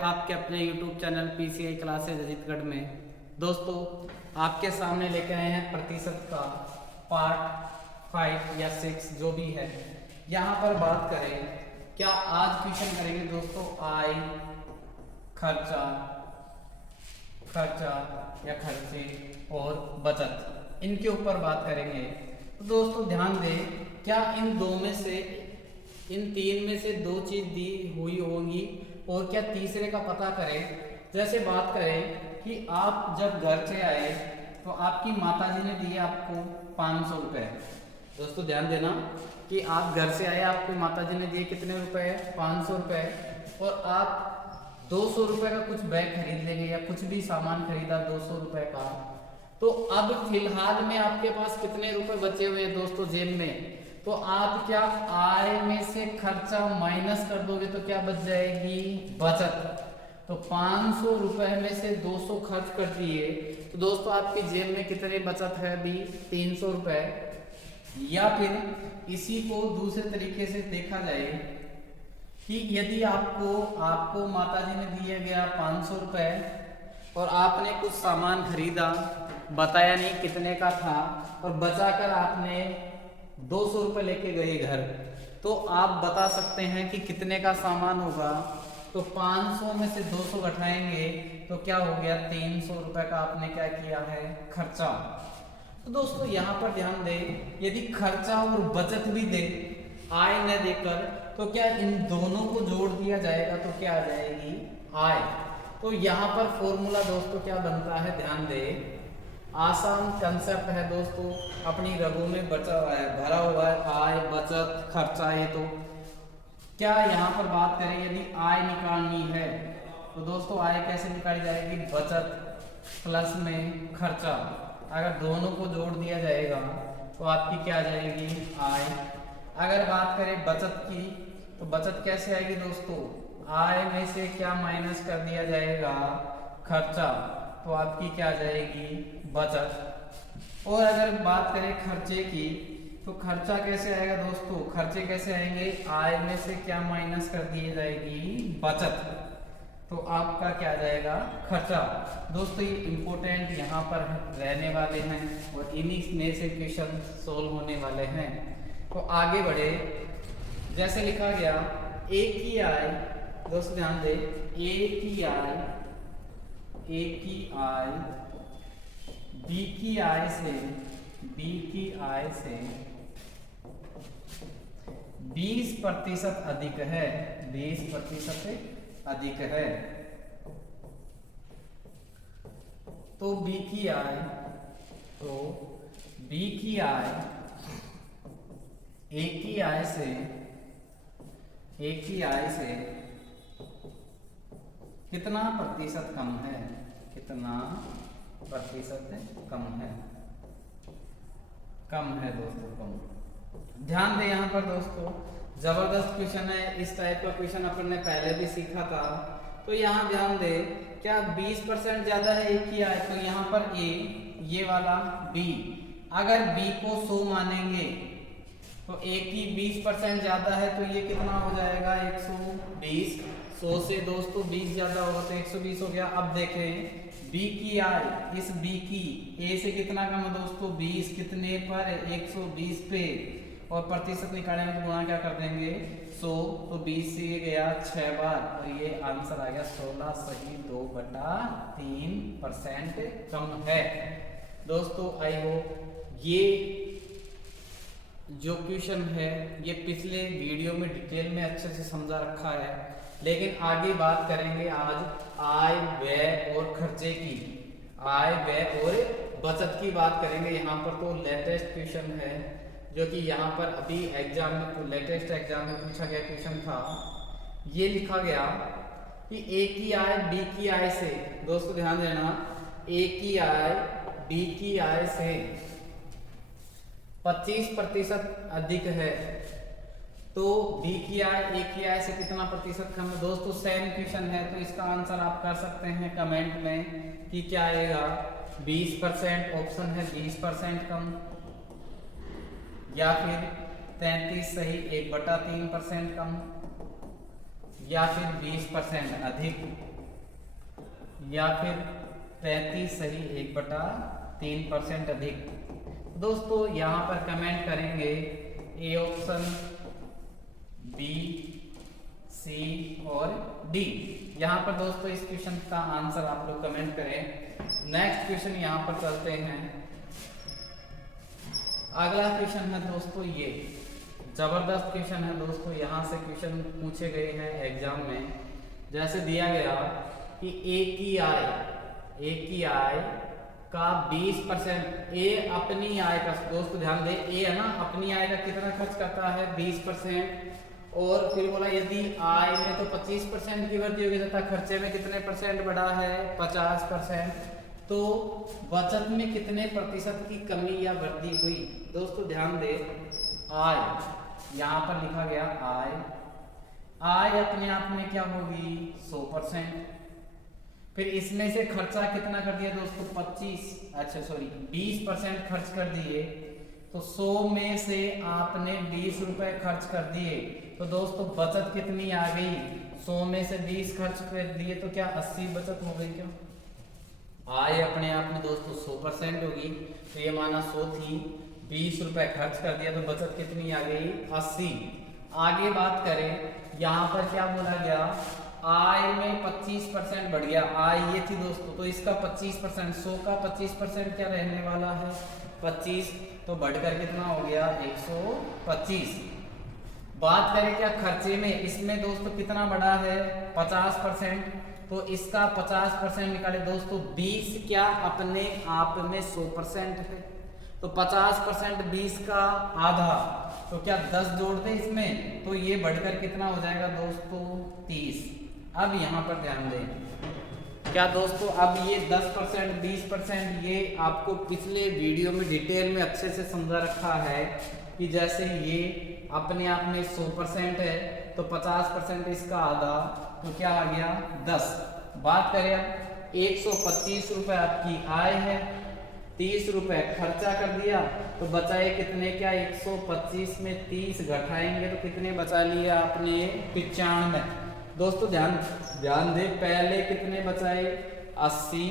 आपके अपने YouTube channel PCI classes Ajitgarh में। दोस्तों, आपके सामने लेके आए हैं प्रतिशत का पार्ट 5 या 6 जो भी है। यहाँ पर बात करें, क्या आज क्वेश्चन करेंगे दोस्तों आय, खर्चा, या खर्चे और बचत, इनके ऊपर बात करेंगे। तो दोस्तों ध्यान दें, क्या इन तीन में से दो चीज दी हुई होंगी और क्या तीसरे का पता करें। जैसे बात करें कि आप जब घर से आए तो आपकी माताजी ने दिए आपको 500 रुपए। दोस्तों ध्यान देना कि आप घर से आए, आपको माताजी ने दिए कितने रुपए, 500 रुपए, और आप 200 रुपए का कुछ बैग खरीद लेंगे या कुछ भी सामान खरीदा 200 रुपए का। तो अब फिलहाल में आपके पास कितने रुपए बचे हुए हैं दोस्तों जेब में। तो आप क्या आय में से खर्चा माइनस कर दोगे तो क्या बच जाएगी, बचत। तो 500 रुपए में से 200 खर्च कर दिए तो दोस्तों आपकी जेब में कितने बचत है अभी, 300 रुपए। या फिर इसी को दूसरे तरीके से देखा जाए कि यदि आपको माताजी ने दिया गया 500 रुपए और आपने कुछ सामान खरीदा, बताया नहीं कितने का था, और बचाकर आपने 200 रुपए लेके गए घर, तो आप बता सकते हैं कि कितने का सामान होगा। तो 500 में से 200 घटाएंगे तो क्या हो गया, 300 रुपए का आपने क्या किया है, खर्चा। तो दोस्तों यहाँ पर ध्यान दें, यदि खर्चा और बचत भी दे, आय न देकर, तो क्या इन दोनों को जोड़ दिया जाएगा तो क्या आ जाएगी, आय। तो यहाँ पर फॉर्मूला दोस्तों क्या बनता है, ध्यान दें, आसान कंसेप्ट है दोस्तों, अपनी रगों में बचा हुआ है, भरा हुआ है, आय, बचत, खर्चा। ये तो क्या यहाँ पर बात करें, यदि आय निकालनी है तो दोस्तों आय कैसे निकाली जाएगी, बचत प्लस में खर्चा। अगर दोनों को जोड़ दिया जाएगा तो आपकी क्या आ जाएगी, आय। अगर बात करें बचत की, तो बचत कैसे आएगी दोस्तों, आय में से क्या माइनस कर दिया जाएगा, खर्चा, तो आपकी क्या आ जाएगी, बचत। और अगर बात करें खर्चे की, तो खर्चा कैसे आएगा दोस्तों, खर्चे कैसे आएंगे, आय में से क्या माइनस कर दिए जाएगी, बचत, तो आपका क्या आ जाएगा, खर्चा। दोस्तों ये इंपॉर्टेंट यहाँ पर रहने वाले हैं और इन्हीं में से क्वेश्चन सोल्व होने वाले हैं। तो आगे बढ़े, जैसे लिखा गया ए की आय, दोस्तों ध्यान दे, ए की आय बी की आय से 20% अधिक है, 20% अधिक है। तो बी की आय ए की आय से कितना प्रतिशत कम है, कितना प्रतिशत कम है दोस्तों, कम। ध्यान दें यहाँ पर दोस्तों, जबरदस्त क्वेश्चन है। इस टाइप का क्वेश्चन अपन ने पहले भी सीखा था। तो यहाँ ध्यान दें, क्या 20% ज्यादा है ए की आय, तो यहाँ पर ए, ये वाला बी, अगर बी को 100 मानेंगे तो ए की 20% ज्यादा है, तो ये कितना हो जाएगा, 120। 100 से दोस्तों 20 ज्यादा होगा तो 120 हो गया। अब देखें बी की आय, इस बी की ए से कितना कम है दोस्तों, 20 कितने पर, 120 पे, और प्रतिशत निकालेंगे तो गुणा क्या कर देंगे, 100, तो 20 से ये गया 6 बार, और ये आंसर आ गया 16 सही 2/3% कम है। दोस्तों आई होप ये जो क्वेश्चन है ये पिछले वीडियो में डिटेल में अच्छे से समझा रखा है, लेकिन आगे बात करेंगे आज आय, व्यय और खर्चे की, आय, व्यय और बचत की बात करेंगे। यहाँ पर तो लेटेस्ट क्वेश्चन है जो कि यहाँ पर अभी एग्जाम में, तो लेटेस्ट एग्जाम में पूछा गया क्वेश्चन था। ये लिखा गया कि ए की आय बी की आय से, दोस्तों ध्यान देना, ए की आय बी की आय से 25% अधिक है, तो बी की आय ए की आय से कितना प्रतिशत कम है। दोस्तों सेम क्वेश्चन है, तो इसका आंसर आप कर सकते हैं कमेंट में कि क्या आएगा, 20%, ऑप्शन है 20% कम, या फिर 33 सही 1/3% कम, या फिर 20% अधिक या फिर 33 सही 1/3% अधिक। दोस्तों यहाँ पर कमेंट करेंगे ए ऑप्शन, बी, सी और डी। यहाँ पर दोस्तों इस क्वेश्चन का आंसर आप लोग कमेंट करें। नेक्स्ट क्वेश्चन यहाँ पर चलते हैं। अगला क्वेश्चन है दोस्तों, ये जबरदस्त क्वेश्चन है दोस्तों। यहाँ से क्वेश्चन पूछे गए हैं एग्जाम में। जैसे दिया गया कि एक की आय का 20%, ए अपनी आय का, दोस्तों ध्यान दे, ए है ना, अपनी आय का कितना खर्च करता है 20%, और फिर बोला यदि आय में तो 25% की वृद्धि होगी तथा खर्चे में कितने परसेंट बढ़ा है 50%, तो बचत में कितने प्रतिशत की कमी या वृद्धि हुई। दोस्तों ध्यान दे, आय यहाँ पर लिखा गया आय अपने आप में क्या होगी 100%, फिर इसमें से खर्चा कितना कर दिया दोस्तों 20% खर्च कर दिए, तो 100 में से आपने 20 रुपए खर्च कर दिए, तो दोस्तों बचत कितनी आ गई 100 में से 20 खर्च कर दिए तो क्या 80 बचत हो गई। क्यों, आय अपने आप में दोस्तों 100% होगी, तो ये माना 100 थी, 20 रुपए खर्च कर दिया तो बचत कितनी आ गई 80। आगे बात करें, यहाँ पर क्या बोला गया, आय में 25% बढ़ गया, आय ये थी दोस्तों, तो इसका 25%, 100 का 25% क्या रहने वाला है 25, तो बढ़कर कितना हो गया 125। बात करें क्या खर्चे में, इसमें दोस्तों कितना बढ़ा है 50%, तो इसका 50% निकाले दोस्तों, 20 क्या अपने आप में 100% है, तो 50% 20 का आधा, तो क्या 10 जोड़ दे इसमें, तो ये बढ़कर कितना हो जाएगा दोस्तों 30। अब यहाँ पर ध्यान दें क्या दोस्तों, अब ये 10% 20% ये आपको पिछले वीडियो में डिटेल में अच्छे से समझा रखा है कि जैसे ये अपने आप में 100% है तो 50% इसका आधा, तो क्या आ गया 10। बात करें अब 125 रुपए आपकी आय है, 30 रुपए खर्चा कर दिया, तो बचाए कितने, क्या 125 में 30 घटाएंगे तो कितने बचा लिया आपने 95। दोस्तों ध्यान दे, पहले कितने बचाए 80,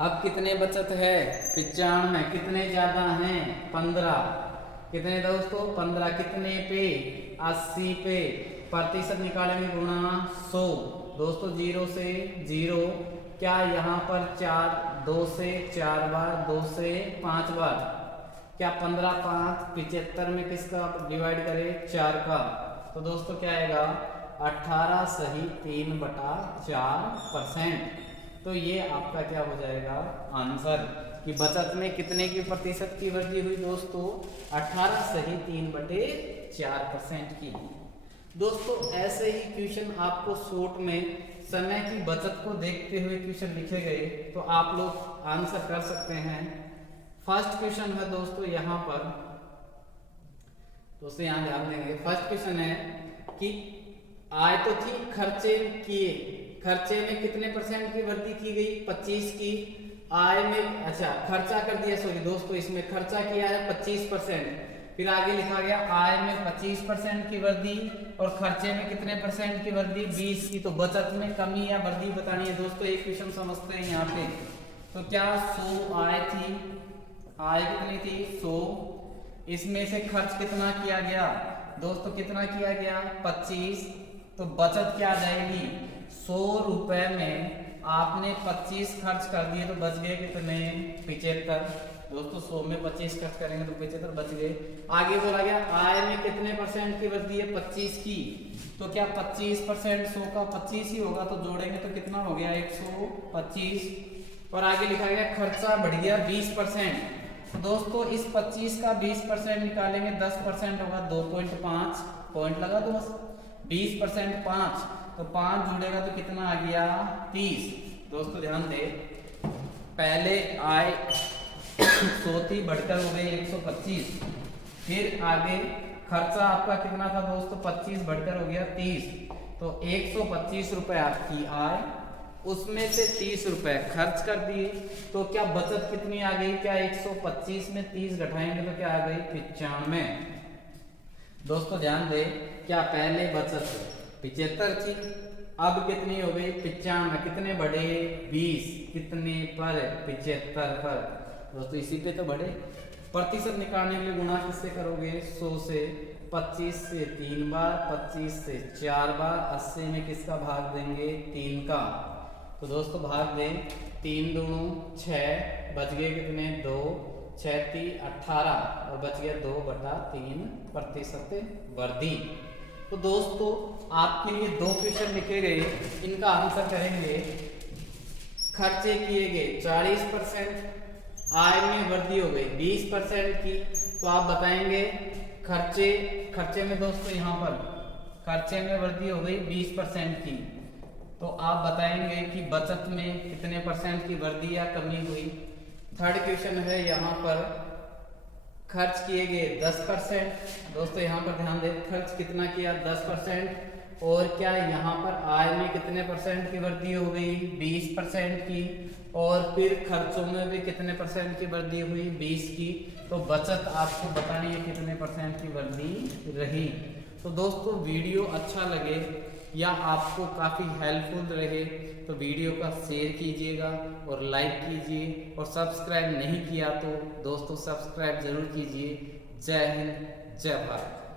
अब कितने बचत है 95, कितने ज्यादा हैं 15, कितने दोस्तों 15, कितने पे 80 पे, प्रतिशत निकालेंगे गुणा 100, दोस्तों 0 से 0, क्या यहाँ पर 4, 2 से 4 बार, 2 से 5 बार, क्या 15 5 75 में किसका डिवाइड करें 4 का, तो दोस्तों क्या आएगा 18 सही 3/4%। तो ये आपका क्या हो जाएगा आंसर कि बचत में कितने की प्रतिशत की वृद्धि हुई दोस्तों 18 सही 3/4% की। दोस्तों ऐसे ही क्वेश्चन आपको शॉर्ट में समय की बचत को देखते हुए क्वेश्चन लिखे गए तो आप लोग आंसर कर सकते हैं। फर्स्ट क्वेश्चन है दोस्तों यहाँ पर, दोस्तों यहाँ ध्यान देंगे। फर्स्ट क्वेश्चन है कि आय तो थी, खर्चे में कितने परसेंट की वृद्धि की गई 25 की, आय में अच्छा खर्चा कर दिया, सॉरी दोस्तों इसमें खर्चा किया है 25%, फिर आगे लिखा गया आय में 25% की वृद्धि और खर्चे में कितने परसेंट की वृद्धि 20 की, तो बचत में कमी या वृद्धि बतानी है। दोस्तों एक क्वेश्चन समझते हैं यहाँ पे, तो क्या 100 आय थी, आय कितनी थी 100, इसमें से खर्च कितना किया गया दोस्तों, कितना किया गया 25, तो बचत क्या आ जाएगी 100 रुपए में आपने 25 खर्च कर दिए तो बच गए कितने 75। दोस्तों 100 में 25 खर्च करेंगे तो 75 बच गए। आगे बोला गया आय में कितने परसेंट की वृद्धि है 25 की, तो क्या 25% 100 का 25 ही होगा, तो जोड़ेंगे तो कितना हो गया 125। और आगे लिखा गया खर्चा बढ़ गया 20%, दोस्तों इस 25 का 20% निकालेंगे 10% होगा 2.5 पॉइंट लगा दो बस, 20% 5, तो 5 जोड़ेगा तो कितना आ गया 30। दोस्तों ध्यान दे, पहले आय 100 थी बढ़कर हो गई 125, फिर आगे खर्चा आपका कितना था दोस्तों 25 बढ़कर हो गया 30, तो 125 रुपए आपकी आय, उसमें से 30 रुपए खर्च कर दिए, तो क्या बचत कितनी आ गई, क्या 125 में 30 घटाएंगे तो क्या आ गई 95। दोस्तों ध्यान दे, क्या पहले बचत 75 थी, अब कितनी हो गई 95। कितने बढ़े 20, कितने पर 75 पर। दोस्तों इसी पे तो बढ़े। प्रतिशत निकालने के लिए गुणा किससे करोगे 100 से, 25 से 3 बार, 25 से 4 बार, 80 में किसका भाग देंगे 3 का। तो दोस्तों भाग दें 3 दूनी 6, बच गए कितने 2, 6 3 18 और बच गया 2/3 प्रतिशत वृद्धि। तो दोस्तों आपके लिए 2 क्वेश्चन लिखे गए, इनका आंसर करेंगे। खर्चे किए गए 40%, आय में वृद्धि हो गई 20% की, तो आप बताएंगे खर्चे में दोस्तों यहाँ पर खर्चे में वृद्धि हो गई 20% की, तो आप बताएंगे कि बचत में कितने परसेंट की वृद्धि या कमी हुई। थर्ड क्वेश्चन है यहाँ पर खर्च किए गए 10%, दोस्तों यहाँ पर ध्यान दें खर्च कितना किया 10%, और क्या यहाँ पर आय में कितने परसेंट की वृद्धि हो गई 20% की, और फिर खर्चों में भी कितने परसेंट की वृद्धि हुई 20 की। तो बचत आपको बतानी है कितने परसेंट की वृद्धि रही। तो दोस्तों वीडियो अच्छा लगे या आपको काफ़ी हेल्पफुल रहे तो वीडियो का शेयर कीजिएगा और लाइक कीजिए, और सब्सक्राइब नहीं किया तो दोस्तों सब्सक्राइब जरूर कीजिए। जय हिंद, जय भारत।